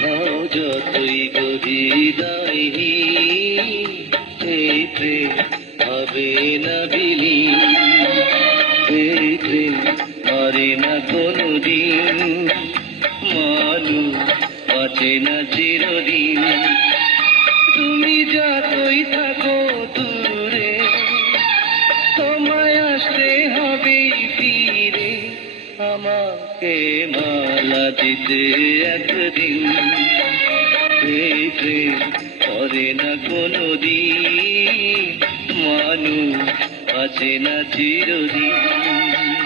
হও যতই যতই গহৃদয়হীন এই প্রেম হবে না বিলীন, এই প্রেম মরে না কোনদিন। মানুষ বাঁচে চিরদিন। আমাকে মালা দিতে একদিন। করে না কোনো দিন মানুষ আছে না চিরদিন।